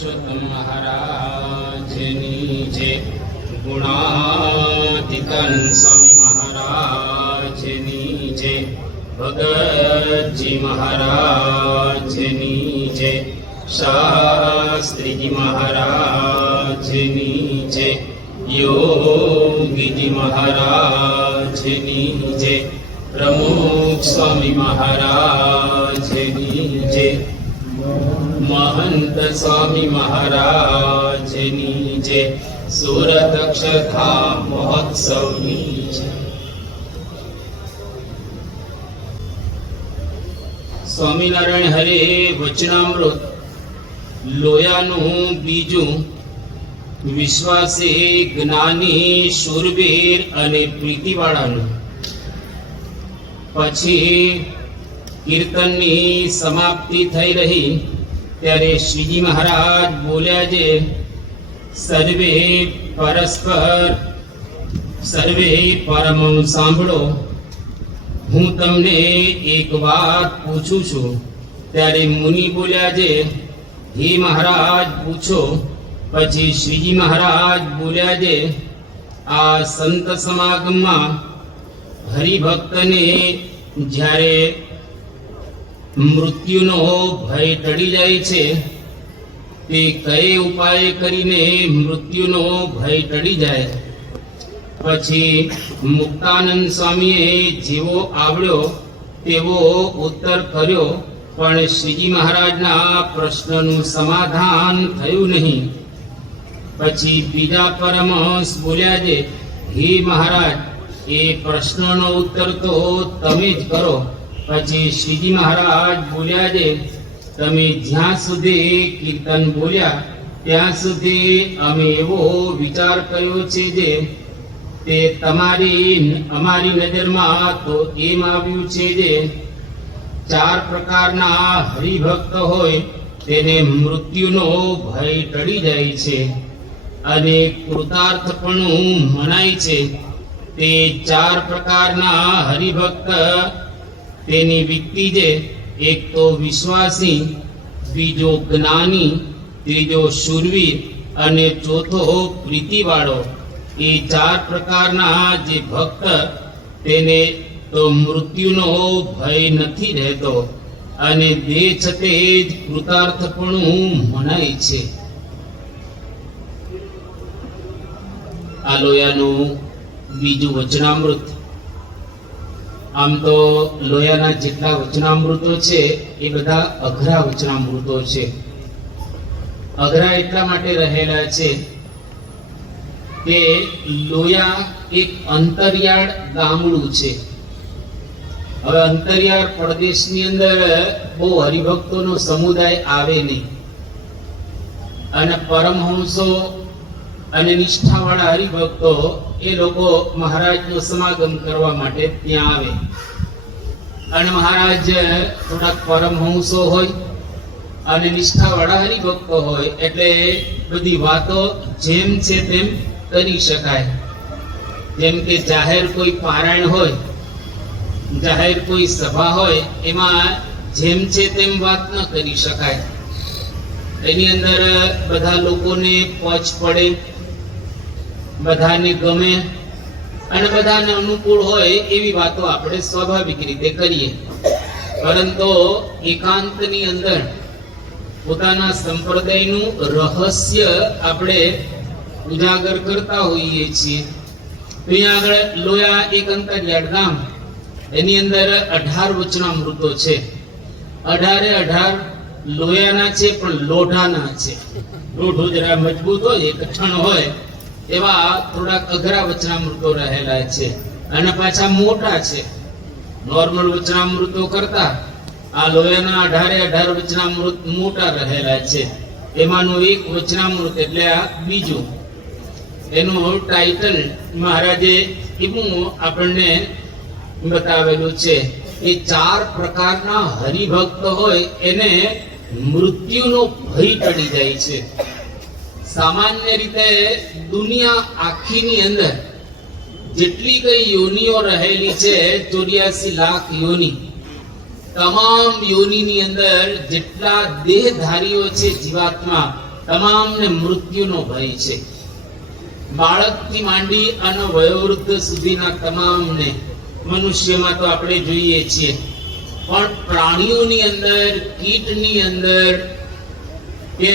પુરુષોત્તમ મહારાજની જય. ગુણાતીતાન સ્વામી મહારાજની જય. ભગતજી મહારાજની જય. શાસ્ત્રીજી મહારાજની જય. યોગીજી મહારાજની જય. પ્રમુખ સ્વામી મહારાજની જય. महंत स्वामी महाराजनी जय. सूरत अक्षरधाम महोत्सवनी जय. स्वामीनारायण हरे वचनामृत लोयानु बीजू विश्वासी ज्ञानी शूरवीर अने प्रीतिवाळानु પછી કીર્તનની સમાપ્તિ થઈ રહી ત્યારે શ્રીજી મહારાજ બોલ્યા છે, સર્વે પરસ્પર સર્વે પરમ સાંભળો, હું તમને એક વાત પૂછું છું. ત્યારે મુનિ બોલ્યા છે, હે મહારાજ પૂછો. પછી શ્રીજી મહારાજ બોલ્યા છે, આ સંત સમાગમમાં હરિભક્તને જ્યારે મૃત્યુનો ભય ટળી જાય છે તે કઈ ઉપાય કરીને મૃત્યુનો ભય ટળી જાય? પછી મુક્તાનંદ સ્વામીએ જેવો આવડ્યો તેવો ઉત્તર કર્યો, પણ શ્રીજી મહારાજના પ્રશ્નનું સમાધાન થયું નહીં. પછી બીજા પરમહંસ બોલ્યા છે, હે મહારાજ, એ પ્રશ્નનો ઉત્તર તો તમે જ કરો. પછી શ્રીજી મહારાજ બોલ્યા છે, તમે જ્યાં સુધી કીર્તન બોલ્યા ત્યાં સુધી અમે એવો વિચાર કર્યો છે જે તે અમારી નજરમાં તો એમ આવ્યું છે જે 4 પ્રકારના હરિભક્ત હોય તેને મૃત્યુનો ભય ટળી જાય છે અને કૃતાર્થપણું મનાય છે. તે 4 પ્રકારના હરિભક્ત તેની વ્યક્તિ છે, એક તો વિશ્વાસી, બીજો જ્ઞાની, ત્રીજો શૂરવીર અને ચોથો પ્રીતિવાળો. એ 4 પ્રકારના જે ભક્ત તેને તો મૃત્યુનો ભય નથી રહેતો અને દેહ છતે જ કૃતાર્થપણું મનાય છે. આ લોયાનું બીજું વચનામૃત. આમ તો લોયાના જેટલા વચનામૃતો છે એ બધા અઘરા વચનામૃતો છે. અઘરા એટલા માટે રહેલા છે કે લોયા એક અંતરિયાળ ગામડું છે. હવે અંતરિયાળ પ્રદેશની અંદર બહુ હરિભક્તોનો સમુદાય આવે નહીં અને પરમહંસો અને નિષ્ઠાવાળા હરિભક્તો એ લોકો મહારાજનો સમાગમ કરવા માટે ત્યાં આવે. અને મહારાજ થોડાક પરમહંસો હોય અને નિષ્ઠાવાળા હરિભક્તો હોય એટલે બધી વાતો જેમ છે તેમ કરી શકાય. જેમ કે જાહેર કોઈ પારાયણ હોય, જાહેર કોઈ સભા હોય, એમાં જેમ છે તેમ વાત ન કરી શકાય. એની અંદર બધા લોકોને પહોંચ પડે, બધાને ગમે અને બધાને અનુકૂળ હોય એવી વાતો આપણે સ્વાભાવિક રીતે કરીએ. પરંતુ એકાંતની અંદર પોતાના સંપ્રદાયનું રહસ્ય આપણે ઉજાગર કરતા હોઈએ છીએ. તો અહીંયા આગળ લોયા એક અંતરિયાળ ગામ, એની અંદર 18 વચનામૃતો છે. 18 લોયાના છે પણ લોઢાના છે. લોઢો જરા મજબૂત હોય, એક ઠણ હોય એવા થોડાક અઘરા વચનામૃતો રહેલા છે અને પાછા મોટા છે. નોર્મલ વચનામૃતો કરતા આ લોયાના 18 વચનામૃત મોટા રહેલા છે. એમાંનું એક વચનામૃત એટલે આ બીજું. એનું ટાઇટલ મહારાજે એવું આપણને બતાવેલું છે કે 4 પ્રકારના હરિભક્ત હોય એને મૃત્યુનો ભય ટળી જાય છે. સામાન્ય રીતે દુનિયા આખીની અંદર જેટલી કઈ યોનિઓ રહેલી છે 84 લાખ યોનિ, તમામ યોનિની અંદર જેટલા દેહધારીઓ છે જીવાત્મા, તમામને મૃત્યુનો ભય છે. બાળકથી માંડી અને વયોવૃદ્ધ સુધીના તમામને, મનુષ્યમાં તો આપણે જોઈએ છીએ, પણ પ્રાણીઓની અંદર, કીટની અંદર કે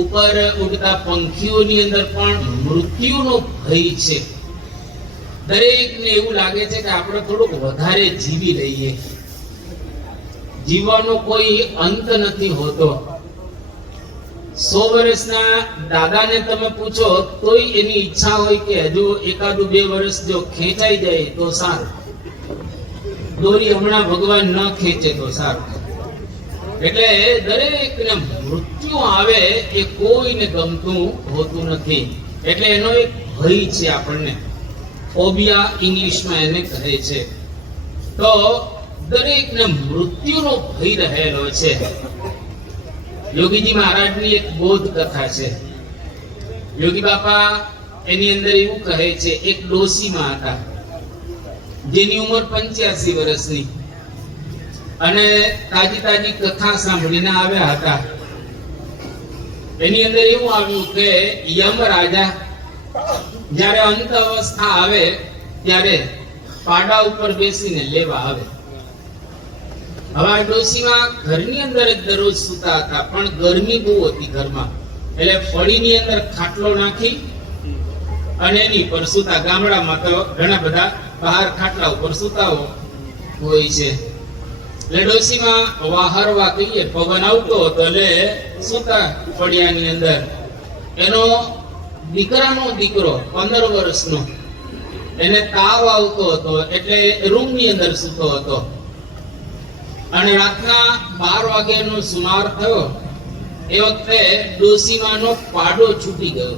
ઉપર ઉડતા પંખીઓની અંદર પણ મૃત્યુનો ભય છે. દરેકને એવું લાગે છે કે આપણે થોડુંક વધારે જીવી લઈએ. જીવવાનો કોઈ અંત નથી હોતો. 100 વર્ષના દાદાને તમે પૂછો તોય એની ઈચ્છા હોય કે હજુ એકાદું 2 વર્ષ જો ખેંચાઈ જાય તો સારું. દોરી હમણાં ભગવાન ન ખેંચે તો સારું. એટલે દરેકને મૃત્યુ આવે એ કોઈને ગમતું હોતું નથી. એટલે એનો એક ભય છે આપણને. ફોબિયા ઇંગ્લિશમાં એને કહે છે. તો દરેકને મૃત્યુનો ભય રહેલો છે. યોગીજી મહારાજની એક બોધ કથા છે. યોગી બાપા એની અંદર એવું કહે છે, એક ડોશીમાં હતા જેની ઉંમર 85 વર્ષની, અને તાજી કથા સાંભળીને આવ્યા હતા. એની અંદર એવું આવ્યું કે યમ રાજા જ્યારે અંત અવસ્થા આવે ત્યારે પાડા ઉપર બેસીને લેવા આવે. હવે આ ડોશીમાં ઘરની અંદર જ દરરોજ સૂતા હતા, પણ ગરમી બહુ હતી ઘરમાં, એટલે ફળીની અંદર ખાટલો નાખી અને એની પર સૂતા. ગામડામાં તો ઘણા બધા બહાર ખાટલા ઉપર સૂતા હોય છે. એટલે ડોશીમાં વાહરવા કહીએ, પવન આવતો હતો એટલે સૂતા ફળિયાની અંદર. એનો દીકરાનો દીકરો 15 વર્ષનો, એને તાવ આવતો હતો એટલે રૂમની અંદર સૂતો હતો. અને રાતના 12 વાગ્યાનો સુમાર થયો. એ વખતે ડોશીમાનો પાડો છૂટી ગયો.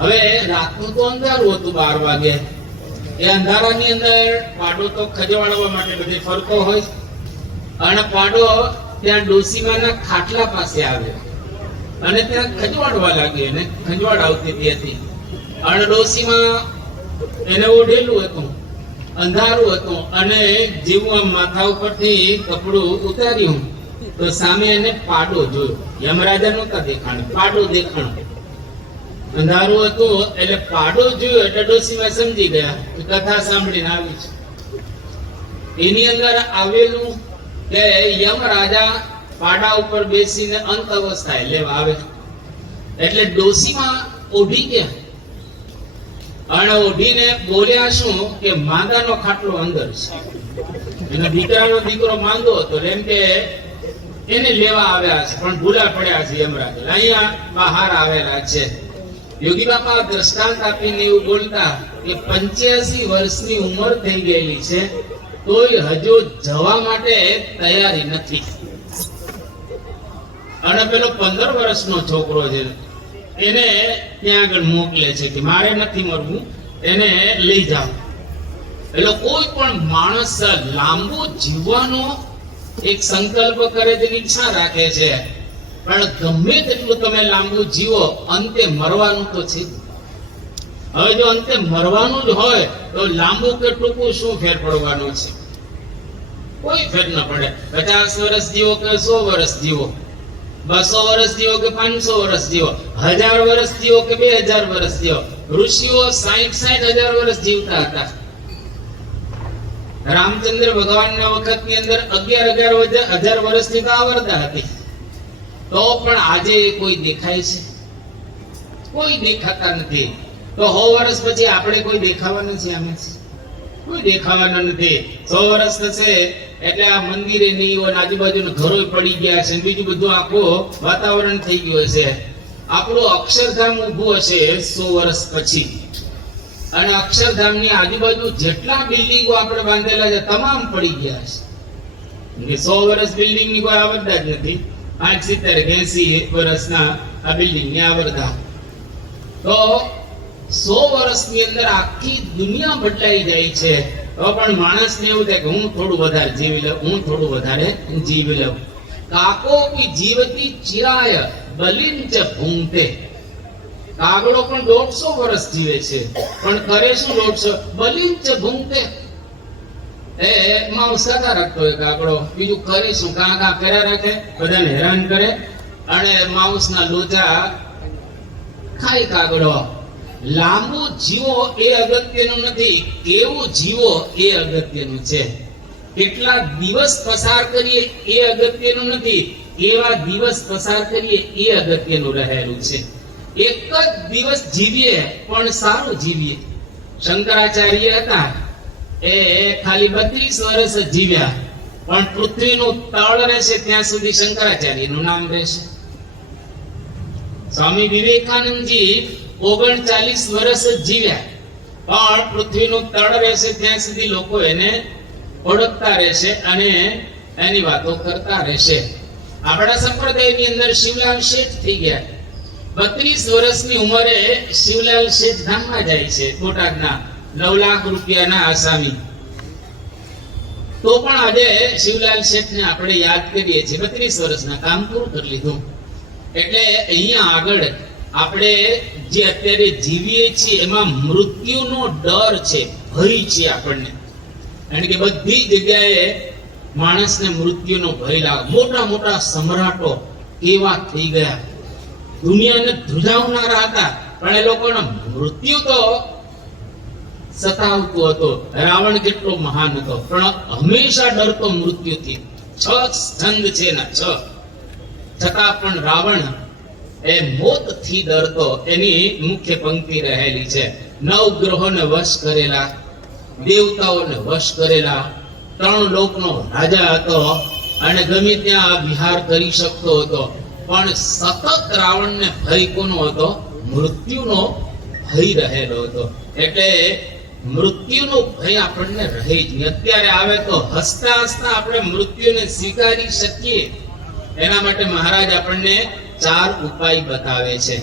હવે રાતનું તો અંધારું હતું, 12 વાગે. એ અંધારાની અંદર પાડો તો ખજવાડવા માટે બધે ફરતો હોય, અને પાડો ત્યાં ડોશીમાના ખાટલા પાસે આવ્યો અને ત્યાં ખજવાડવા લાગ્યો. એને ખજવાડ આવતી હતી. અને ડોશીમાં એને ઓઢેલું હતું, અંધારું હતું, અને જેવું આમ માથા ઉપરથી કપડું ઉતાર્યું તો સામે એને પાડો જોયો. યમરાજા નહોતા દેખાણ, પાડો દેખાણો. અંધારું હતું એટલે પાડો જોયો એટલે ડોશીમાં સમજી ગયા કે કથા સાંભળીને આવી છે. એની અંદર આવેલું કે યમરાજા પાડા ઉપર બેસીને અંત અવસ્થાએ લેવા આવે. એટલે ડોશીમાં ઓઢી ગયા અને ઓઢીને બોલ્યા શું કે માંદાનો ખાટલો અંદર છે. એનો દીકરાનો દીકરો માંદો હતો, એમ કે એને લેવા આવ્યા છે, પણ ભૂલા પડ્યા છે યમરાજ, અહીંયા બહાર આવેલા છે. યોગી બાપા દ્રષ્ટાંત આપીને એવું બોલતા કે 85 વર્ષની ઉંમર થઈ ગયેલી છે તોય હજુ જવા માટે તૈયારી નથી. અને પેલો 15 વર્ષનો છોકરો છે એને ત્યાં આગળ મોકલે છે કે મારે નથી મરવું, એને લઈ જાઓ. એટલે કોઈ પણ માણસ લાંબુ જીવવાનો એક સંકલ્પ કરે તેની ઈચ્છા રાખે છે, પણ ગમે તેટલું તમે લાંબુ જીવો અંતે મરવાનું તો છે. હવે જો અંતે મરવાનું જ હોય તો લાંબુ કે ટૂંકું શું ફેર પડવાનો છે? કોઈ ફેર ન પડે. 50 વર્ષ જીવો કે 100 વર્ષ જીવો, 200 વર્ષ જીવો કે 500 વર્ષ જીવો, 1000 વર્ષ જીવો કે 2000 વર્ષ જીવો. ઋષિઓ 60,000 વર્ષ જીવતા હતા. રામચંદ્ર ભગવાનના વખતની અંદર 11,000 વર્ષની તો આવરદા હતી. તો પણ આજે કોઈ દેખાય છે? કોઈ દેખાતા નથી. તો 100 વર્ષ પછી આપણે કોઈ દેખાવાના છે? આમે કોઈ દેખાવાના નથી. 100 વર્ષ થશે એટલે આ મંદિરે નહીં, આજુબાજુના ઘરો પડી ગયા છે, બીજું બધું આખું વાતાવરણ થઈ ગયું હશે. આપણું અક્ષરધામ ઊભું હશે 100 વર્ષ પછી, અને અક્ષરધામની આજુબાજુ જેટલા બિલ્ડિંગો આપણે બાંધેલા છે તમામ પડી ગયા છે. 100 વર્ષ બિલ્ડિંગની કોઈ આવરદા જ નથી. 70, 80 વર્ષના આ બિલ્ડિંગની આવરદા. તો 100 વર્ષની અંદર આખી દુનિયા બદલાઈ જાય છે. તો પણ માણસને એવું થાય કે હું થોડું વધારે જીવી લઉં, હું થોડું વધારે જીવી લઉં. કાકો કી જીવતી ચિરાય બલિંચ ભૂંગતે. કાગડો પણ 150 વર્ષ જીવે છે, પણ કરે શું? 150 બલિંચ ભૂંગતે. એમાં ઉસાદા રાખતો હોય કાગડો, બીજું કરે શું? કાં કર્યા રાખે, બધાને હેરાન કરે. અને માઉસના લોચા ખાઈ કાગડો. લાંબુ જીવો એ અગત્યનું નથી, કેવું જીવો એ અગત્યનું છે. કેટલા દિવસ પસાર કરીએ એ અગત્યનું નથી, કેવા દિવસ પસાર કરીએ એ અગત્યનું રહેલું છે. એક જ દિવસ જીવીએ પણ સારું જીવીએ. શંકરાચાર્ય હતા, એ ખાલી 32 વર્ષ જ જીવ્યા, પણ પૃથ્વીનું તળ રહેશે ત્યાં સુધી શંકરાચાર્યનું નામ રહેશે. સ્વામી વિવેકાનંદજી 39 વર્ષ જ જીવ્યા, પણ પૃથ્વીનું તળ રહેશે ત્યાં સુધી લોકો એને ઓળખતા રહેશે અને એની વાતો કરતા રહેશે. આપણા સંપ્રદાયની અંદર શિવલાલ શેઠ થઈ ગયા. 32 વર્ષની ઉંમરે શિવલાલ શેઠ ધામમાં જાય છે, બોટાદના 9 લાખ રૂપિયાના આસામી. તો પણ આજે શિવલાલ શેઠને આપણે યાદ કરીએ છીએ. 32 વર્ષના કામ પૂરું કરી લીધું. એટલે અહીંયા આગળ આપણે જે અત્યારે જીવીએ છીએ એમાં મૃત્યુનો ડર છે, ભય છે આપણને. કારણ કે બધી જગ્યાએ માણસને મૃત્યુનો ભય લાગે. મોટા મોટા સમ્રાટો કેવા થઈ ગયા, દુનિયાને ધ્રુજાવનારા હતા, પણ એ લોકોનો મૃત્યુ તો સતાવતો હતો. રાવણ કેટલો મહાન હતો, પણ હંમેશા ડરતો મૃત્યુથી. 6 સ્કંદ છે ને 6, છતાં પણ રાવણ એ મોતથી ડરતો. એની મુખ્ય પંક્તિ રહેલી છે, 9 ગ્રહોને વશ કરેલા, દેવતાઓને વશ કરેલા, 3 લોકનો રાજા હતો અને ગમે ત્યાં વિહાર કરી શકતો હતો. પણ સતત રાવણને ભય કોનો હતો? મૃત્યુનો ભય રહેલો હતો. એટલે મૃત્યુનો ભય આપણને રહે જ નહીં. અત્યારે આવે તો હસતા હસતા આપણે મૃત્યુને સ્વીકારી શકીએ. એના માટે મહારાજ આપણને 4 ઉપાય બતાવે છે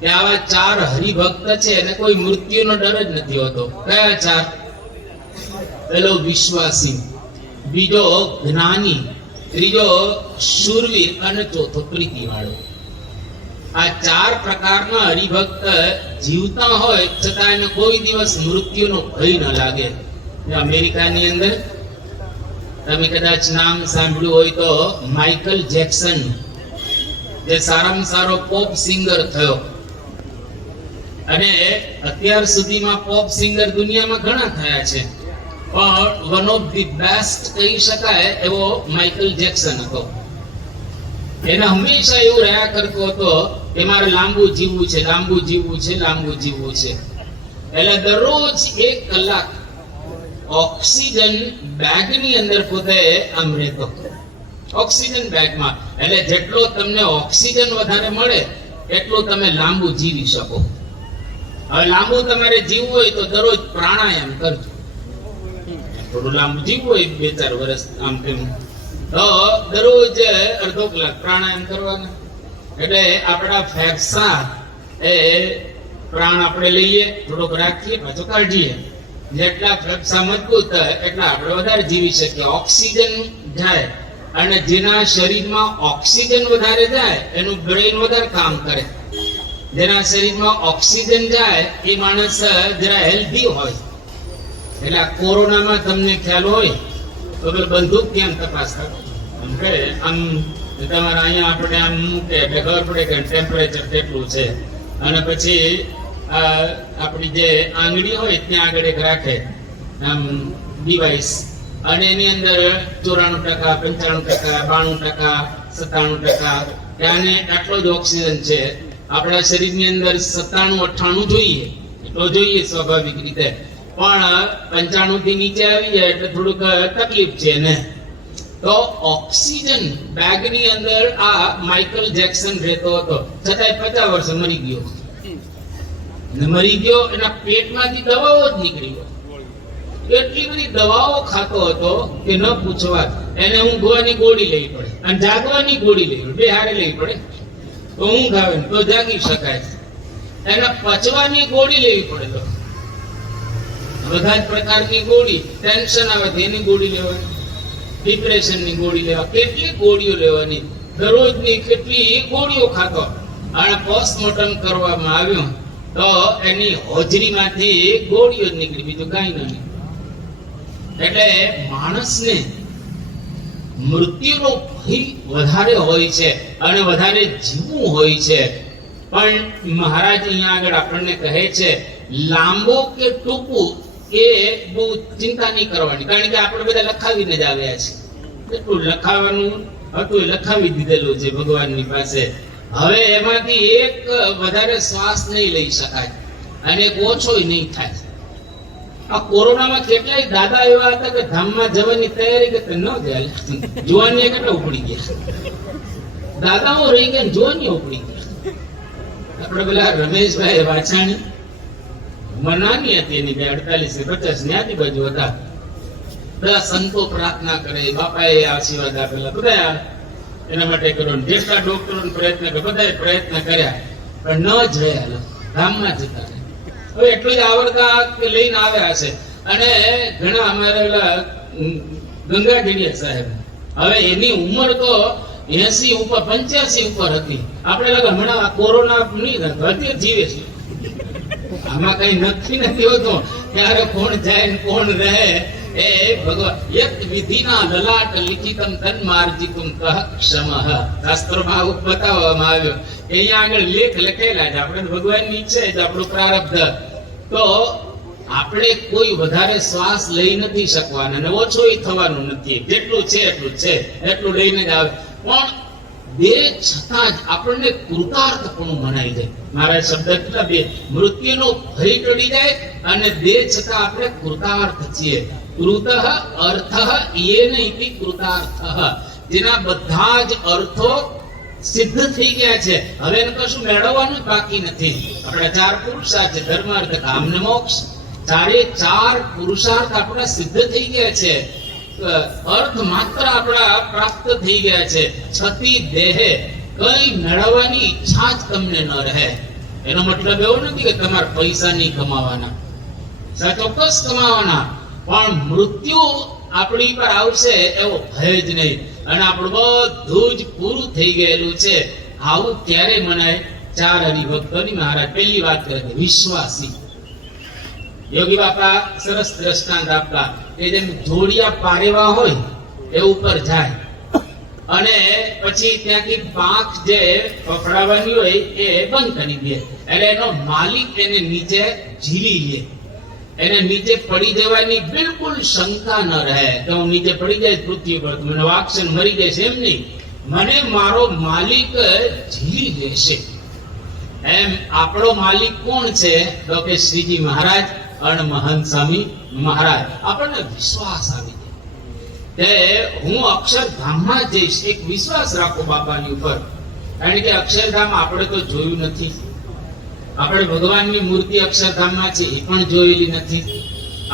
કે આવા 4 હરિભક્ત છે એને કોઈ મૃત્યુનો ડર જ નથી હોતો. કયા 4? પેલો વિશ્વાસી, બીજો જ્ઞાની, ત્રીજો શૂરવીર અને ચોથો પ્રીતિવાળો. આ 4 પ્રકારના હરિભક્ત જીવતા હોય છતાં એને કોઈ દિવસ મૃત્યુનો ભય ન લાગે. અમેરિકાની અંદર તમે કદાચ નામ સાંભળ્યું હોય તો માઇકલ જેક્સન, જે સારામાં સારો પોપ સિંગર થયો. અને અત્યાર સુધીમાં પોપ સિંગર દુનિયામાં ઘણા થયા છે, પણ વન ઓફ ધી બેસ્ટ કહી શકાય એવો માઇકલ જેક્સન હતો. એને હંમેશા એવું રહ્યા કરતો હતો કે મારે લાંબુ જીવવું છે, લાંબુ જીવવું છે, લાંબુ જીવવું છે. એટલે દરરોજ 1 કલાક ઓક્સિજન બેગની અંદર પોતે આમ રહેતો, ઓક્સિજન બેગમાં. એટલે જેટલો તમને ઓક્સિજન વધારે મળે એટલું તમે લાંબુ જીવી શકો. હવે લાંબુ તમારે જીવવું હોય તો દરરોજ પ્રાણાયામ કરજો. થોડું લાંબુ જીવવું હોય 2-4 વર્ષ આમ તેમ, તો દરરોજ અડધો કલાક પ્રાણાયામ કરવાના. એટલે આપણા ફેફસા એ પ્રાણ આપણે લઈએ, થોડોક રાખીએ, પાછો કાઢીએ. જેટલા ફેફસા મજબૂત થાય એટલા આપણે વધારે જીવી શકીએ. ઓક્સિજન જાય, અને જેના શરીરમાં ઓક્સિજન વધારે જાય એનું બ્રેઇન વધારે કામ કરે. જેના શરીરમાં ઓક્સિજન જાય એ માણસ જરા હેલ્ધી હોય. એટલે આ કોરોનામાં તમને ખ્યાલ હોય તો બંદૂક કેમ તપાસતા? આમ તમારે અહીંયા આપણે આમ મૂકે એટલે ખબર પડે કે ટેમ્પરેચર કેટલું છે. અને પછી આપણી જે આંગળી હોય ત્યાં આગળ એક રાખે આમ ડિવાઇસ, અને એની અંદર 94%, 95%, 97%, ત્યાંને આટલો જ ઓક્સિજન છે. આપણા શરીરની અંદર 97-98 જોઈએ, એટલો જોઈએ સ્વાભાવિક રીતે, પણ 95 થી નીચે આવી જાય એટલે થોડુંક તકલીફ છે ને. તો ઓક્સિજન બેગની અંદર આ માઇકલ જેક્સન રહેતો હતો, છતાંય 50 વર્ષે મરી ગયો. મરી ગયો એના પેટમાંથી દવાઓ જ નીકળી ગયો. એટલી બધી દવાઓ ખાતો હતો કે ન પૂછવા. એને ઊંઘવાની ગોળી લેવી પડે અને જાગવાની ગોળી લેવી પડે, બે હારે લેવી પડે. તો ઊંઘ આવે ને તો જાગી શકાય. એને પચવાની ગોળી લેવી પડે, તો બધા જ પ્રકારની ગોળી. ટેન્શન આવે તો એની ગોળી લેવાની, ડિપ્રેશનની ગોળી લેવા, કેટલી ગોળીઓ લેવાની, દરરોજની કેટલી ગોળીઓ ખાતો. અને પોસ્ટમોર્ટમ કરવામાં આવ્યું તો એની હોજરીમાંથી ગોળીઓ જ નીકળી, બીજું કાંઈ ન નીકળ્યું. એટલે માણસને મૃત્યુનો ભય વધારે હોય છે અને વધારે જીવવું હોય છે. પણ મહારાજ અહીંયા આગળ આપણને કહે છે લાંબો કે ટૂંકું એ બહુ ચિંતા નહીં કરવાની, કારણ કે આપણે બધા લખાવીને જ આવ્યા છે. એટલું લખાવાનું હતું એ લખાવી દીધેલું છે ભગવાનની પાસે. હવે એમાંથી એક વધારે શ્વાસ નહીં લઈ શકાય અને એક ઓછો નહીં થાય. આ કોરોનામાં કેટલાય દાદા એવા હતા કે ધામમાં જવાની તૈયારી કરતા ન જાય, જુવાની કેટલા ઉપડી ગયા. દાદાઓ રહી ગયા, જુવાની ઉપડી ગયા. આપણે પેલા રમેશભાઈ વાછાણી નાની હતી એની 48-50 ની આજુબાજુ હતા. બધા સંતો પ્રાર્થના કરે, બાપાએ આશીર્વાદ આપેલા, બધા એના માટે કરો. જેટલા ડોક્ટરો પ્રયત્ન કરે, બધાએ પ્રયત્ન કર્યા પણ ન જ રહ્યા, ધામમાં જતા રહે. હવે એટલું જ આવડતા લઈને આવ્યા છે. અને ઘણા અમારા ગંગાધીડિયા સાહેબ, હવે એની ઉંમર તો 80 ઉપર 85 ઉપર હતી. આપણે લાગે હમણાં કોરોના નહીં અત્યારે જીવે છે. આમાં કઈ નક્કી નથી હોતું ક્યારે કોણ જાય ને કોણ રહે. એ ભગવાન યત વિધિના લલાટ લિખિતમ તન્માર્જિતુમ કહ ક્ષમઃ, શાસ્ત્રોમાં આવું બતાવવામાં આવ્યો. અહીંયા આગળ લેખ લખેલા છે. આપણે ભગવાનની ઈચ્છા છે, આપણું પ્રારબ્ધ. તો આપણે કોઈ વધારે શ્વાસ લઈ નથી શકવાના અને ઓછોય થવાનું નથી. જેટલું છે એટલું છે, એટલું લઈને જ આવે. પણ બે છતાં જ આપણને કૃતાર્થપણું મનાઈ જાય. મારા શબ્દ કેટલા બે, મૃત્યુનો ભય ટળી જાય અને બે છતાં આપણે કૃતાર્થ છીએ. કૃતઃ અર્થઃ યેન ઇતિ કૃતાર્થઃ, જેના બધા જ અર્થો સિદ્ધ થઈ ગયા છે. હવે એને કશું મેળવવાનું બાકી નથી. આપણા 4 પુરુષાર્થ છે, ધર્મ અર્થ કામ ને મોક્ષ. ચારે 4 પુરુષાર્થ આપણા સિદ્ધ થઈ ગયા છે. અર્થ માત્ર આપણા પ્રાપ્ત થઈ ગયા છે. છતી દેહે કઈ મેળવવાની ઈચ્છા જ તમને ન રહે. એનો મતલબ એવો નથી કે તમારે પૈસા નહીં કમાવાના, ચોક્કસ કમાવાના, પણ મૃત્યુ આપણી પર આવશે એવો ભય જ નહીં. અને આપણું બધું જ પૂરું થઈ ગયેલું છે. આવું ક્યારે મનાય? 4 હરિભક્તોની મહારાજ પહેલી વાત કરે છે વિશ્વાસી. યોગી બાપા સરસ દ્રષ્ટાંત આપતા કે જેમ જોડિયા પારેવા હોય એ ઉપર જાય અને પછી ત્યાંથી પાંખ જે ફફડાવાની હોય એ બંધ કરી દે, એટલે એનો માલિક એને નીચે ઝીલી લે. એને નીચે પડી જવાની બિલકુલ શંકા ન રહે કે હું નીચે પડી જાય પૃથ્વી પર મને વાગશે મરી જશે. એમ નહીં, મને મારો માલિક ઝીલી લેશે. એમ આપણો માલિક કોણ છે? તો કે શ્રીજી મહારાજ અને મહંત સ્વામી મહારાજ. આપણને વિશ્વાસ આવી જાય કે હું અક્ષરધામમાં જઈશ. એક વિશ્વાસ રાખો બાપાની ઉપર, કારણ કે અક્ષરધામ આપણે તો જોયું નથી. આપણે ભગવાનની મૂર્તિ અક્ષરધામમાં છે એ પણ જોયેલી નથી.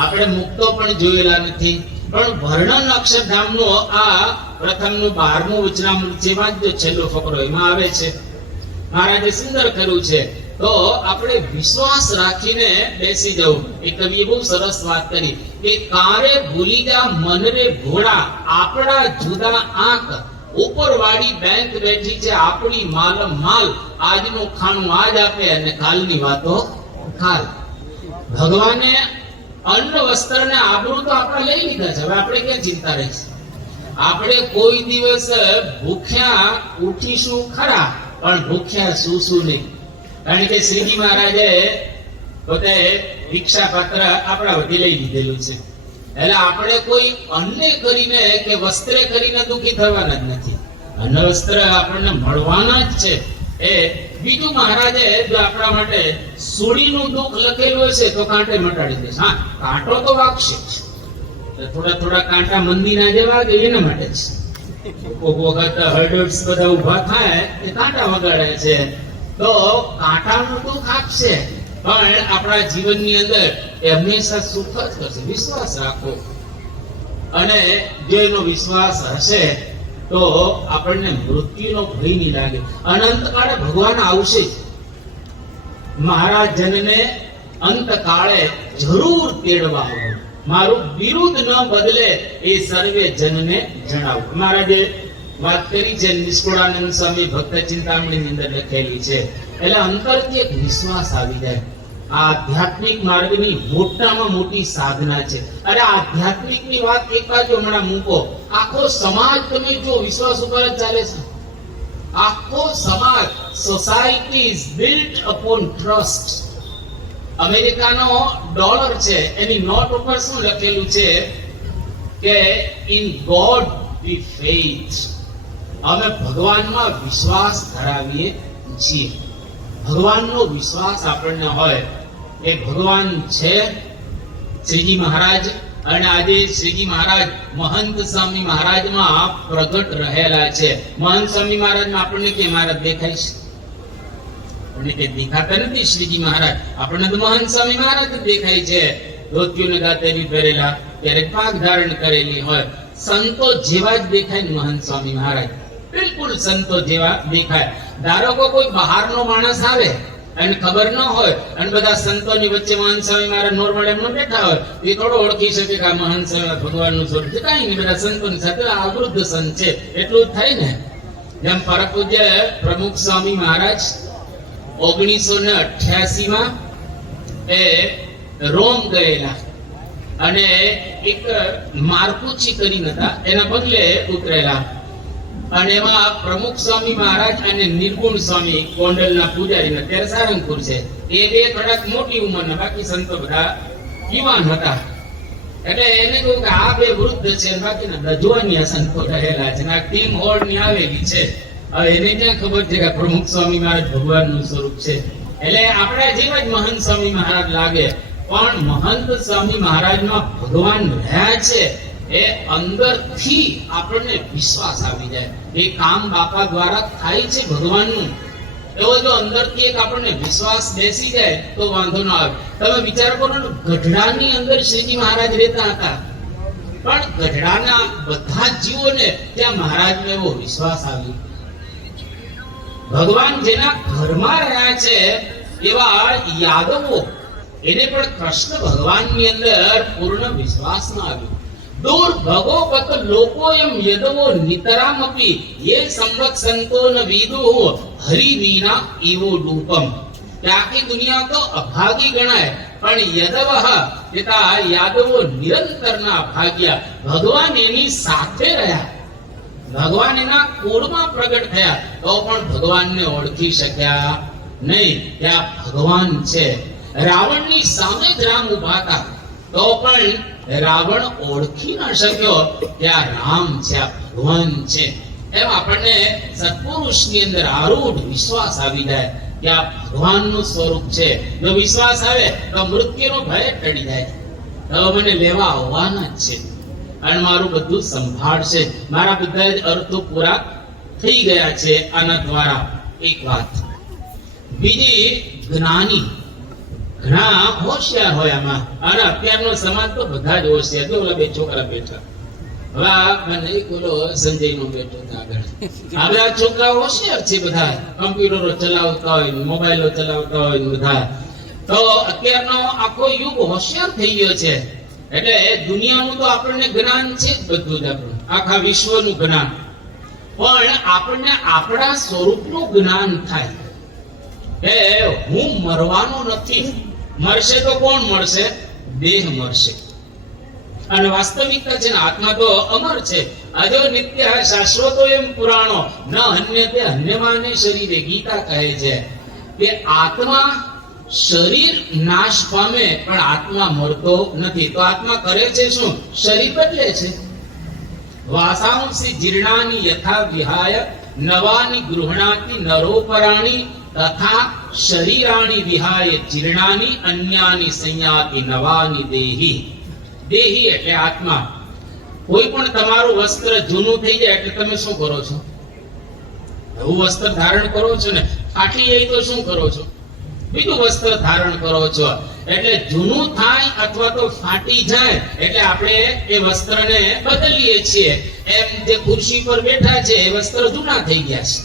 આપણે મુક્તો પણ જોયેલા નથી. પણ વર્ણન અક્ષરધામનો આ પ્રથમનું 12મું વચનામૃત છે, વાંચજો છેલ્લો ફકરો એમાં આવે છે. મહારાજે સુંદર કર્યું છે. તો આપણે વિશ્વાસ રાખીને બેસી જવું. એ કવિએ બહુ સરસ વાત કરી કે કારે ભૂલી જા મન રે ભોળા, આપણા જુદા આંક, ઉપરવાળી બેંક બેઠી છે આપણી માલમ માલ, આજનું ખાણું આજ આપે અને કાલની વાતો કાલ. ભગવાને અન્ન વસ્ત્ર ને આબરૂ તો આપણે લઈ લીધા છે. હવે આપણે ક્યાં ચિંતા રહીશ? આપણે કોઈ દિવસ ભૂખ્યા ઉઠીશું ખરા, પણ ભૂખ્યા સૂશું નહીં. કારણ કે શ્રીજી મહારાજે પોતે ભિક્ષા પાત્ર આપણા વધી લઈ લીધેલું છે. એટલે આપણે કોઈ અન્ને કરીને કે વસ્ત્રે કરીને દુઃખી થવાના જ નથી. અન્ન વસ્ત્ર આપણને મળવાના જ છે. એ બીજું મહારાજે જો આપણા માટે સૂડીનું દુઃખ લખેલું હશે તો કાંટે મટાડી દેશે. હા, કાંટો તો વાગશે જ. થોડા થોડા કાંટા મંદીના જે વાગે એના માટે જ. કોક વખત હર્ડર્સ બધા ઊભા થાય એ કાંટા વગાડે છે. તો કાંટાનું દુઃખ આપશે, પણ આપણા જીવનની અંદર એ હંમેશા સુખ જ કરશે. વિશ્વાસ રાખો. અને જો એનો વિશ્વાસ હશે તો આપણને મૃત્યુનો ભય નહીં લાગે. અનંતકાળે ભગવાન આવશે જ. મહારાજ જનને અંતકાળે જરૂર તેડવા આવો, મારું વિરુદ્ધ ન બદલે એ સર્વે જનને જણાવો. મહારાજે વાત કરી છે નિષ્કુળાનંદ સ્વામી ભક્ત ચિંતામણી ની અંદર લખેલી છે. એટલે અંતરથી એક વિશ્વાસ આવી જાય. આ આધ્યાત્મિક માર્ગની મોટામાં મોટી સાધના છે. અરે આધ્યાત્મિકની વાત એક બાજુ હમણાં મૂકો, આખો સમાજ તમે જો વિશ્વાસ ઉપર જ ચાલે છે. આખો સમાજ, society is built upon trust. અમેરિકાનો ડોલર છે, એની નોટ ઉપર શું લખેલું છે કે ઇન ગોડ વી ફેથ. અમે ભગવાનમાં વિશ્વાસ ધરાવીએ છીએ. ભગવાનનો વિશ્વાસ આપણને હોય એ ભગવાન છે. શ્રીજી મહારાજ, અને આજે શ્રીજી મહારાજ મહંત સ્વામી મહારાજમાં પ્રગટ રહેલા છે. મહંત સ્વામી મહારાજમાં આપણને કે મહારાજ દેખાય છે? આપણને કે દેખાતા નથી શ્રીજી મહારાજ. આપણને તો મહંત સ્વામી મહારાજ જ દેખાય છે. ધોતિયું ગાતેરી પહેરેલા, ક્યારેક પાક ધારણ કરેલી હોય, સંતો જેવા જ દેખાય ને મહંત સ્વામી મહારાજ. બિલકુલ સંતો જેવા દેખાય. ધારો કે કોઈ બહારનો માણસ આવે અને ખબર ન હોય અને બધા સંતોની વચ્ચે મહંત સ્વામી મહારાજ નોર્મલ એમનો બેઠા હોય, એ થોડો ઓળખી શકે કે આ મહંત સ્વામી ભગવાનનું સ્વરૂપ છે. કાંઈ નહીં, બધા સંતોની સાથે આ વૃદ્ધ સંત છે એટલું જ થાય ને. જેમ પરમ પૂજ્ય પ્રમુખ સ્વામી મહારાજ 1988 એ રોમ ગયેલા અને એક મારકુચી કરીને હતા, એના પગલે ઉતરેલા. અને એમાં પ્રમુખ સ્વામી મહારાજ અને નિર્ગુણ સ્વામી ગોંડલના પૂજારી, અત્યારે સારંગપુર છે, એ બે થોડાક મોટી ઉંમરના, બાકી સંતો બધા યુવાન હતા. એટલે એને કહ્યું કે આ બે વૃદ્ધ છે, બાકીના જુવાનિયા સંતો રહેલા છે, આ ટીમ હોડ ની આવેલી છે. હવે એને ક્યાં ખબર છે કે પ્રમુખ સ્વામી મહારાજ ભગવાનનું સ્વરૂપ છે. એટલે આપણા જેવા જ મહંત સ્વામી મહારાજ લાગે, પણ મહંત સ્વામી મહારાજમાં ભગવાન રહ્યા છે એ અંદરથી આપણને વિશ્વાસ આવી જાય. એ કામ બાપા દ્વારા થાય છે ભગવાનનું, એવો જો અંદરથી એક આપણને વિશ્વાસ બેસી જાય તો વાંધો ન આવે. તમે વિચાર કરો ને, ગઢડાની અંદર શ્રીજી મહારાજ રહેતા હતા, પણ ગઢડાના બધા જીવોને ત્યાં મહારાજનો એવો વિશ્વાસ આવ્યો. ભગવાન જેના ઘરમાં રહ્યા છે એવા યાદવો, એને પણ કૃષ્ણ ભગવાનની અંદર પૂર્ણ વિશ્વાસ ન આવ્યો. દૂર ભગોપત લોકો એમ યદવો નિતરામપી યે સંવત સંતોન વિદુઃ હરિ વિના એવો રૂપમ. કે આખી દુનિયા તો અભાગી ગણાય, પણ યદવઃ પિતા યાદવો નિરંતરના ભાગ્યા. ભગવાન એની સાથે રહ્યા, ભગવાન એના કુળમાં પ્રગટ થયા, તો પણ ભગવાનને ઓળખી શક્યા નહીં. ત્યાં ભગવાન છે. રાવણની સામે જ રામ ઉભા હતા, તો પણ રાવણ ઓળખી ન શક્યો કે આ રામ છે, આ ભગવાન છે. એમ આપણને સત્પુરુષની અંદર આરૂઢ વિશ્વાસ આવી જાય કે આ ભગવાનનું સ્વરૂપ છે. જો વિશ્વાસ આવે તો મૃત્યુનો ભય ટળી જાય. તો મને લેવા આવવાના જ છે અને મારું બધું સંભાળશે. મારા બધા જ અર્થો પૂરા થઈ ગયા છે આના દ્વારા. એક વાત બીજી, જ્ઞાની ઘણા હોશિયાર હોય આમાં, અને અત્યારનો સમાજ તો બધા જ હોશિયાર. જો ઓલા બે છોકરા બેઠા, હવે આ મને બોલો સંજય નો બેઠો આગળ, આ બધા છોકરા હોશિયાર છે, બધા કમ્પ્યુટરો ચલાવતા હોય, મોબાઈલો ચલાવતા હોય બધા. તો અત્યારનો આખો યુગ હોશિયાર થઈ ગયો છે. એટલે દુનિયાનું તો આપણને જ્ઞાન છે જ, બધું જ આપણું, આખા વિશ્વનું જ્ઞાન. પણ આપણને આપણા સ્વરૂપનું જ્ઞાન થાય કે હું મરવાનો નથી. મરશે તો કોણ મળશે? દેહ મળશે. અને વાસ્તવિકતા છે ને, આત્મા તો અમર છે. અજો નિત્ય શાશ્વતો એમ પુરાણો ન હન્યતે હન્યમાને શરીરે. ગીતા કહે છે કે આત્મા, શરીર નાશ પામે પણ આત્મા મરતો નથી. તો આત્મા કરે છે શું? શરીર બદલે છે. વાસાંસી જીર્ણાની યથા વિહાય નવાની ગૃહણાતિ નરોપરાણી તથા શરીરાણી વિહાય જીર્ણાની અન્યાની સંયાતિ નવાની દેહી. દેહી એટલે આત્મા. કોઈ પણ તમારું વસ્ત્ર જૂનું થઈ જાય એટલે તમે શું કરો છો? નવું વસ્ત્ર ધારણ કરો છો ને. ફાટી જાય તો શું કરો છો? બીજું વસ્ત્ર ધારણ કરો છો. એટલે જૂનું થાય અથવા તો ફાટી જાય એટલે આપણે એ વસ્ત્રને બદલીએ છીએ. એમ જે ખુરશી પર બેઠા છે એ વસ્ત્ર જૂના થઈ ગયા છે.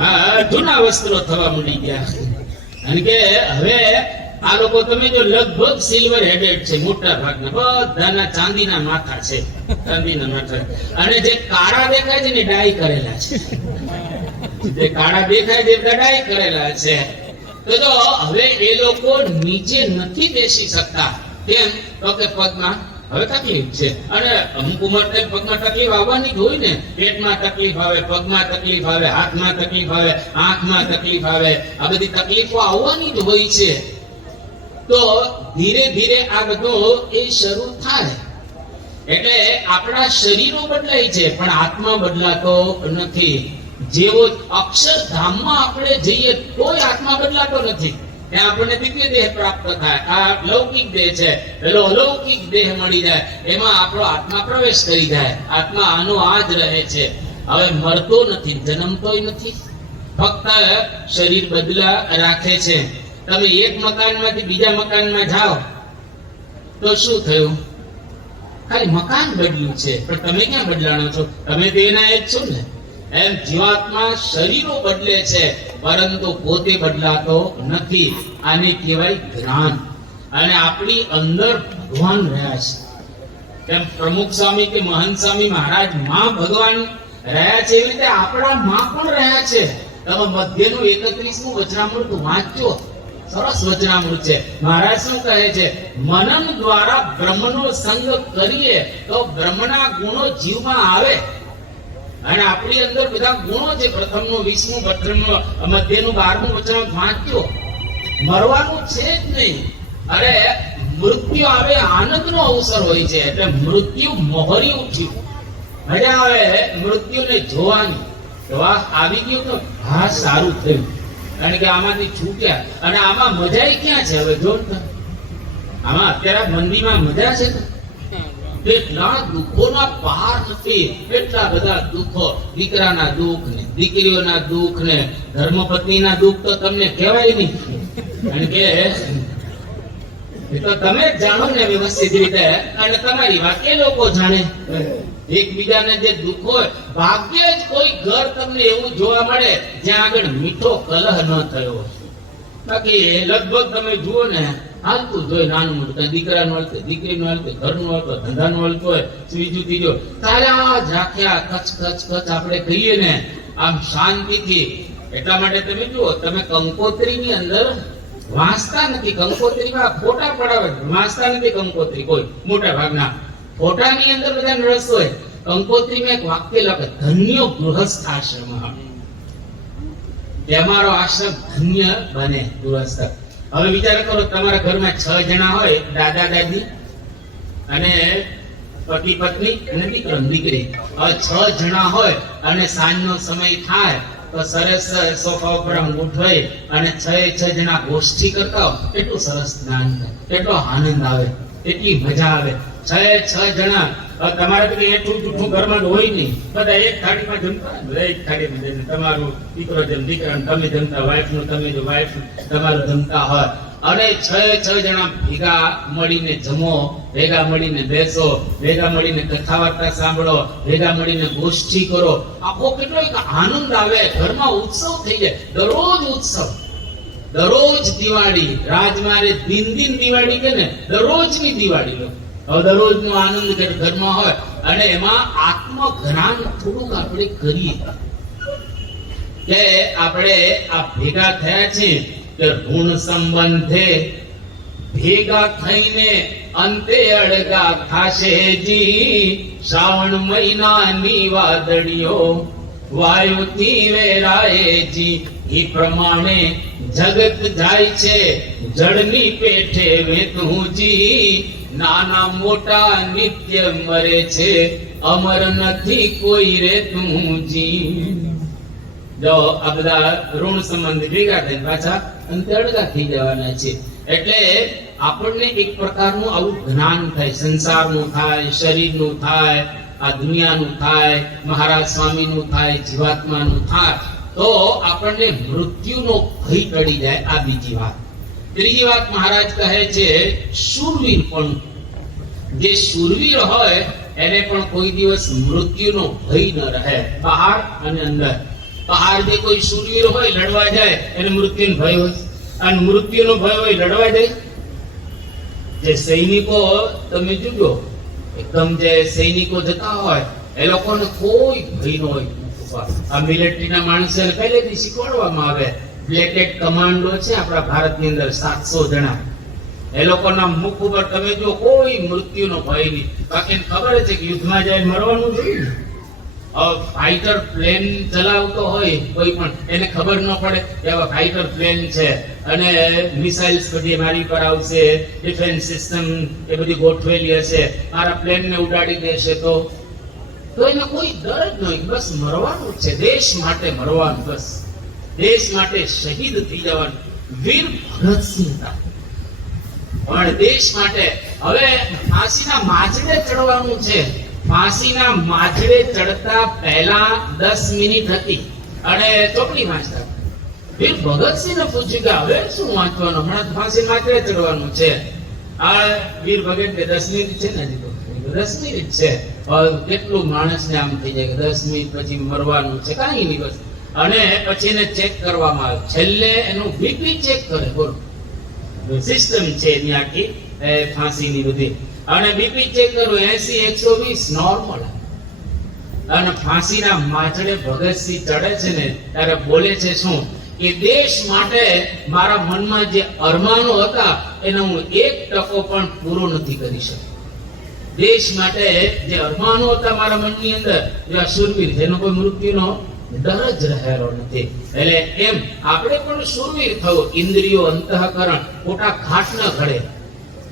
હા, જૂના વસ્ત્રો થવા મળી ગયા. કારણ કે હવે આ લોકો તમે જો લગભગ સિલ્વર હેડેડ છે, મોટા ભાગના બધાના ચાંદીના માથા છે, ચાંદીના માથા. અને જે કાળા દેખાય છે ને ડાઈ કરેલા છે. જે કાળા દેખાય છે ડાઈ કરેલા છે. તો જો હવે એ લોકો નીચે નથી બેસી શકતા, કેમ? તો કે પગમાં હવે તકલીફ છે, અને અમુક ઉંમરે પગમાં તકલીફ આવવાની જ હોય ને. પેટમાં તકલીફ આવે, પગમાં તકલીફ આવે, હાથમાં તકલીફ આવે, આંખમાં તકલીફ આવે, આ બધી તકલીફો આવવાની જ હોય છે. તો ધીરે ધીરે આ બધું એ શરૂ થાય. એટલે આપણા શરીરો બદલાય છે, પણ આત્મા બદલાતો નથી. જેવો અક્ષરધામમાં આપણે જઈએ તોય આત્મા બદલાતો નથી. ત્યાં આપણને દિવ્ય દેહ પ્રાપ્ત થાય. આ લૌકિક દેહ છે, પેલો અલૌકિક દેહ મળી જાય, એમાં આપણો આત્મા પ્રવેશ કરી જાય. આત્મા આનો આ જ રહે છે. હવે મરતો નથી, જન્મતોય નથી, ફક્ત શરીર બદલા રાખે છે. તમે એક મકાનમાંથી બીજા મકાનમાં જાઓ તો શું થયું? ખાલી મકાન બદલ્યું છે, પણ તમે ક્યાં બદલાણો છો? તમે તેના જ છો ને. એમ જીવાત્મા શરીરો બદલે છે, પરંતુ પોતે બદલાતો નથી. આને કહેવાય જ્ઞાન. અને આપણી અંદર ભગવાન રહ્યા છે. તેમ પ્રમુખ સ્વામી કે મહંત સ્વામી મહારાજ માં ભગવાન રહ્યા છે, એવી રીતે આપણા માં પણ રહ્યા છે. તમે મધ્યનું 31મું વચનામૃત વાંચજો, સરસ વચનામૃત છે. મહારાજ શું કહે છે? મનન દ્વારા બ્રહ્મનો સંગ કરીએ તો બ્રહ્મના ગુણો જીવમાં આવે. અને આપણી અંદર બધા ગુણો છે. પ્રથમનું 20મું, 32મું, મધ્યનું 12મું વચન વાંચ્યો. મરવાનું છે જ નહીં. અરે મૃત્યુ આવે આનંદનો અવસર હોય છે, એટલે મૃત્યુ મોહરી ઉઠ્યું. મજા આવે મૃત્યુને જોવાની. વાહ, આવી ગયું તો હા સારું થયું, કારણ કે આમાંથી છૂટ્યા. અને આમાં મજા ક્યાં છે? હવે જો આમાં અત્યારે મંદીમાં મજા છે ને? કેટલા દુઃખોના પાર નથી. કેટલા બધા દુઃખો, દીકરાના દુઃખ ને, દીકરીઓના દુઃખ ને, ધર્મપત્નીના દુઃખ તો તમને કહેવાય નહીં, કારણ કે એ તો તમે જ જાણો ને વ્યવસ્થિત રીતે, અને તમારી વાત એ લોકો જાણે. એકબીજાને જે દુઃખ હોય, ભાગ્ય જ કોઈ ઘર તમને એવું જોવા મળે જ્યાં આગળ મીઠો કલહ ન થયો. બાકી લગભગ તમે જુઓ ને, હાલતું જોઈ નાનું મોટું, દીકરાનું હાલતું, દીકરીનું હાલતું, ઘરનું હાલતું, ધંધાનું હાલતું હોય, ત્રીજું ત્રીજો ચાલ્યા જ રાખ્યા. કચ કચ કચ આપણે કહીએ ને, આમ શાંતિથી. એટલા માટે તમે જુઓ, તમે કંકોત્રીની અંદર વાંચતા નથી. કંકોત્રીમાં ફોટા પડાવે, વાંચતા નથી કંકોત્રી કોઈ, મોટા ભાગના. ફોટાની અંદર બધાને રસ હોય. કંકોત્રીમાં એક વાક્ય લખે, ધન્ય ગૃહસ્થાશ્રમ. તમારો આશ્રમ ધન્ય બને, ગૃહસ્થ. હવે વિચાર કરો, તમારા ઘરમાં 6 જણા હોય, દાદા દાદી અને પતિ પત્ની અને દીકરો દીકરી. હવે 6 જણા હોય અને સાંજનો સમય થાય તો સરસ સોફા ઉપર ગોઠવાય અને 6 જણા ગોષ્ઠી કરતા હોય. કેટલું સરસ જ્ઞાન થાય, કેટલો આનંદ આવે, એટલી મજા આવે. 6 જણા. તમારે તો એઠું જૂઠું ઘરમાં હોય નહીં, બધા એક થાળીમાં જમતા, એક થાળીમાં જમે. તમારું દીકરો જેમ દીકરા, તમે જમતા, વાઈફ નું તમે જો વાઈફ તમારું જમતા હોય, અને 6 જણા ભેગા મળીને જમો, ભેગા મળીને બેસો, ભેગા મળીને કથા વાર્તા સાંભળો, ભેગા મળીને ગોષ્ઠી કરો. આખો કેટલો એક આનંદ આવે, ઘરમાં ઉત્સવ થઈ જાય. દરરોજ ઉત્સવ, દરરોજ દિવાળી. રાજમારે દિન દિવાળી કે ને, દરરોજની દિવાળી લો. દરરોજ નો આનંદ ઘરમાં હોય, અને એમાં આત્મ જ્ઞાન થોડુંક આપણે કરીએ કે આપણે આ ભેગા થયા છીએ કે ઋણ સંબંધે ભેગા થઈને અંતે અળગા થાશે જી. શ્રાવણ મહિનાની વાદળીઓ વાયુથી વેરાય જી. એ પ્રમાણે જગત જાય છે જળની પેઠે વેતુજી. નાના મોટા નિત્ય મરે છે, અમર નથી કોઈ રે તુંજી. જો આ બધા ઋણ સંબંધ ભેગા થઈને પાછા અંતે અળગા થઈ જવાના છે. એટલે આપણને એક પ્રકારનું આવું જ્ઞાન થાય, સંસારનું થાય, શરીરનું થાય, આ દુનિયાનું થાય, મહારાજ સ્વામીનું થાય, જીવાત્માનું થાય, તો આપણને મૃત્યુનો ભય ટળી જાય. આ બીજી વાત. ત્રીજી વાત મહારાજ કહે છે, શૂરવીર પણ. જે શૂરવીર હોય એને પણ કોઈ દિવસ મૃત્યુનો ભય ન રહે, બહાર અને અંદર. બહાર જે કોઈ શૂરવીર હોય, લડવા જાય, એને મૃત્યુનો ભય હોય, અને મૃત્યુનો ભય હોય, લડવા જાય. જે સૈનિકો તમે જોજો, એકદમ જે સૈનિકો જતા હોય, એ લોકોને કોઈ ભય ન હોય. આ મિલિટરીના માણસોને પહેલેથી શીખવાડવામાં આવે, બ્લેકેટ કમાન્ડો છે આપણા ભારતની અંદર 700 જણા, એ લોકોના મુખ ઉપર તમે જો કોઈ મૃત્યુનો ભય નહીં. બાકી ખબર છે કે યુદ્ધમાં જાય મરવાનું જોઈએ. ફાઈટર પ્લેન ચલાવતો હોય કોઈ પણ, એને ખબર ન પડે કે આવા ફાઈટર પ્લેન છે અને મિસાઇલ્સ બધી મારી પર આવશે, ડિફેન્સ સિસ્ટમ એ બધી ગોઠવેલી હશે, મારા પ્લેનને ઉડાડી દેશે તો એને કોઈ ડર જ નહીં. બસ મરવાનું છે, દેશ માટે મરવાનું, બસ દેશ માટે શહીદ થઈ જવાનું. વીર ભગતસિંહ હતા પણ દેશ માટે. હવે ફાંસીના માછડે ચડવાનું છે. ફાંસીના માછડે ચડતા પહેલા 10 મિનિટ હતી અને ચોપડી વાંચતા. વીર ભગતસિંહને પૂછ્યું કે હવે શું વાંચવાનું, હમણાં ફાંસી માછડે ચડવાનું છે. આ વીર ભગત કે 10 મિનિટ છે ને, હજી તો 10 મિનિટ છે. કેટલું માણસને આમ થઈ જાય કે 10 મિનિટ પછી મરવાનું છે, કાંઈ નહીં બસ. અને પછી એને ચેક કરવામાં આવે, છેલ્લે એનું બીપી ચેક કરે. બોલો, સિસ્ટમ છે એની આખી ફાંસીની બધી. અને બીપી ચેક કરો 80 120 નોર્મલ. અને ફાંસીના માછડે ભગતસિંહ ચડે છે ને ત્યારે બોલે છે શું કે દેશ માટે મારા મનમાં જે અરમાનો હતા એને હું 1% પણ પૂરો નથી કરી શક્યો. દેશ માટે જે અરમાનો હતા મારા મનની અંદર, જે અશુરવીર, જેનો કોઈ મૃત્યુનો ડર જ રહેલો નથી. એટલે એમ આપણે પણ શુરવીર થવું. ઇન્દ્રિયો, અંતઃકરણ ખોટા ઘાટ ન ઘડે,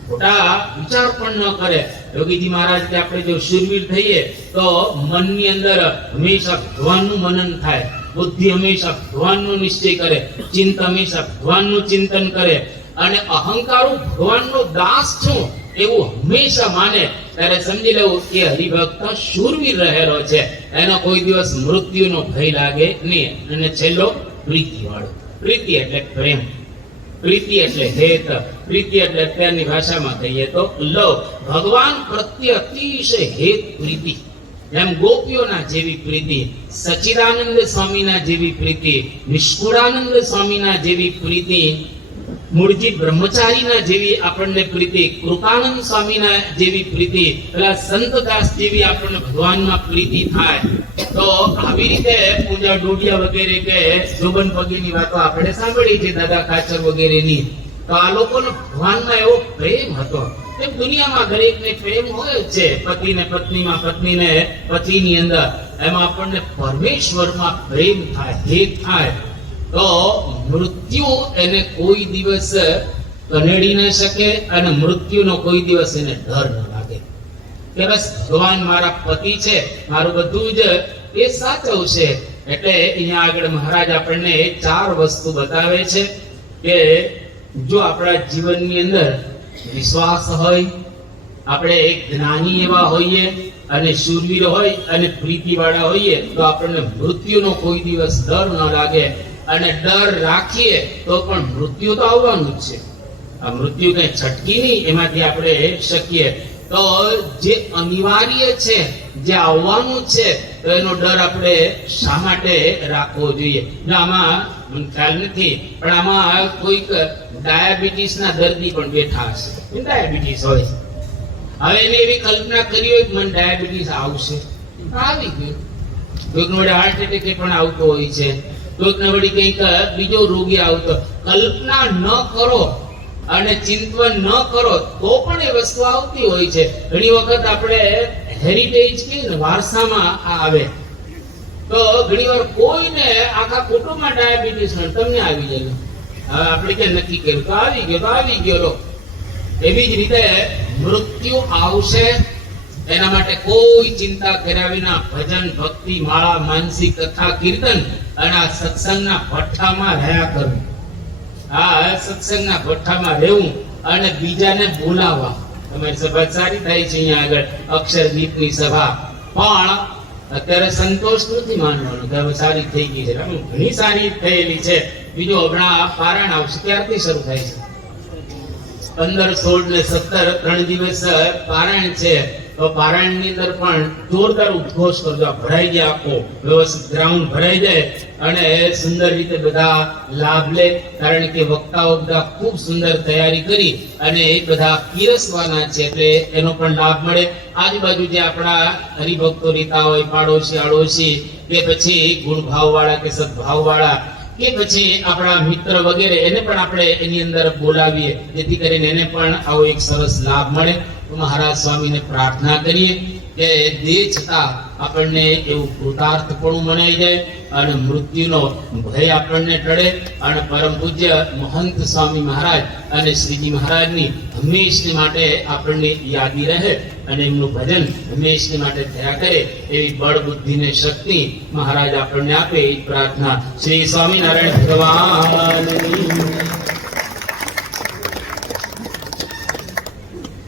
ખોટા વિચાર પણ ન કરે. યોગીજી મહારાજ કે આપણે જો શુરવીર થઈએ તો મનની અંદર હંમેશા ભગવાનનું મનન થાય, બુદ્ધિ હંમેશા ભગવાનનો નિશ્ચય કરે, ચિંત હંમેશા ભગવાનનું ચિંતન કરે, અને અહંકારું ભગવાનનો દાસ છું એવું હંમેશા માને. ત્યારે સમજી લેવું કે હરિભક્ત શૂરવીર રહેલો છે, એનો કોઈ દિવસ મૃત્યુનો ભય લાગે નહીં. અને છેલ્લો પ્રીતિ વાળો. પ્રીતિ એટલે પ્રેમ, પ્રીતિ એટલે હેત, પ્રીતિ એટલે અત્યારની ભાષામાં કહીએ તો લવ. ભગવાન પ્રત્યે અતિશય હેત પ્રીતિ. એમ ગોપીઓના જેવી પ્રીતિ, સચ્ચિદાનંદ સ્વામીના જેવી પ્રીતિ, નિષ્કુળાનંદ સ્વામીના જેવી પ્રીતિ, મૂળજી બ્રહ્મચારીના જેવી આપણને પ્રીતિ, કૃપાનંદ સ્વામીના જેવી પ્રીતિ, પેલા સંતદાસ જેવી આપણને ભગવાનમાં પ્રીતિ થાય. તો આવી રીતે પૂજા ડોડિયા વગેરે કે જોબન પગીની વાતો આપણે સાંભળી છે, દાદા ખાચર વગેરેની. તો આ લોકોનો ભગવાનમાં એવો પ્રેમ હતો. એમ દુનિયામાં દરેકને પ્રેમ હોય જ છે, પતિને પત્નીમાં, પત્નીને પતિની અંદર. એમાં આપણને પરમેશ્વરમાં પ્રેમ થાય, હેત થાય. તો મૃત્યુ એને કોઈ દિવસ કનેડી ન શકે અને મૃત્યુનો કોઈ દિવસ એને ડર ન લાગે કે બસ ભગવાન મારા પતિ છે, મારું બધું જ એ સાચવશે. એટલે અહીંયા આગળ મહારાજ આપણને 4 વસ્તુ બતાવે છે કે જો આપણા જીવનની અંદર વિશ્વાસ હોય, આપણે એક જ્ઞાની એવા હોઈએ અને શૂરવીર હોય અને પ્રીતિવાળા હોઈએ તો આપણને મૃત્યુનો કોઈ દિવસ ડર ન લાગે. અને ડર રાખીએ તો પણ મૃત્યુ તો આવવાનું જ છે. આ મૃત્યુ કઈ છટકી નહીં, એમાંથી આપણે શકીએ. તો જે અનિવાર્ય છે, જે આવવાનું છે, તો એનો ડર આપણે શા માટે રાખવો જોઈએ? આમાં મને ખ્યાલ નથી, પણ આમાં કોઈક ડાયાબિટીસના દર્દી પણ બેઠા હશે. ડાયાબિટીસ હોય, હવે એને એવી કલ્પના કરી હોય કે મને ડાયાબિટીસ આવશે, આવી ગયું. કોઈક વડે હાર્ટ એટેક પણ આવતો હોય છે, કોઈકને વળી કંઈક બીજો રોગી આવતો. કલ્પના ન કરો અને ચિંતન ન કરો તો પણ એ વસ્તુ આવતી હોય છે. ઘણી વખત આપણે હેરિટેજ કહીએ ને, વારસામાં આવે. તો ઘણી વાર કોઈને આખા કુટુંબમાં ડાયાબિટીસ હોય, તમને આવી જાય. હવે આપણે કે નક્કી કર્યું તો આવી ગયો, તો આવી ગયો. એવી જ રીતે મૃત્યુ આવશે, એના માટે કોઈ ચિંતા કર્યા વિના ભજન, ભક્તિ, માળા, માનસી કથા, કીર્તન અને આ સત્સંગના ભઠ્ઠામાં રહ્યા કરવું. આ સત્સંગના ભઠ્ઠામાં રહેવું અને બીજાને બોલાવવા. તમારી સભા સારી થાય છે અહીંયા આગળ, અક્ષરદીપની સભા. પણ અત્યારે સંતોષ નથી માનવાનો કે હવે સારી થઈ ગઈ છે. ઘણી સારી થયેલી છે. બીજો હમણાં પારાયણ આવશે, ત્યારથી શરૂ થાય છે. 15, 16 ને 17 3 દિવસ પારાયણ છે. તો પારાયણની અંદર પણ જોરદાર ઉદ્ઘોષ કરજો. ભરાઈ જાય, આખો વ્યવસ્થિત ગ્રાઉન્ડ ભરાઈ જાય અને સુંદર રીતે બધા લાભ લે. કારણ કે વક્તાઓ બધા ખૂબ સુંદર તૈયારી કરી અને એ બધા પીરસવાના છે, એટલે એનો પણ લાભ મળે. આજુબાજુ જે આપણા હરિભક્તો રીતા હોય, પાડોશી, આડોશી, કે પછી ગુણભાવ વાળા કે સદભાવ વાળા, કે પછી આપણા મિત્ર વગેરે એને પણ આપણે એની અંદર બોલાવીએ, જેથી કરીને એને પણ આવો એક સરસ લાભ મળે. તો મહારાજ સ્વામીને પ્રાર્થના કરીએ કે દેહ છતાં આપણને એવું કૃતાર્થપણું મનાઈ જાય અને મૃત્યુનો ભય આપણને ટળે અને પરમ પૂજ્ય મહંત સ્વામી મહારાજ અને શ્રીજી મહારાજની હંમેશની માટે આપણને યાદી રહે અને એમનું ભજન હંમેશની માટે થયા કરે એવી બળ બુદ્ધિ ને શક્તિ મહારાજ આપણને આપે એ પ્રાર્થના. શ્રી સ્વામિનારાયણ ભગવાન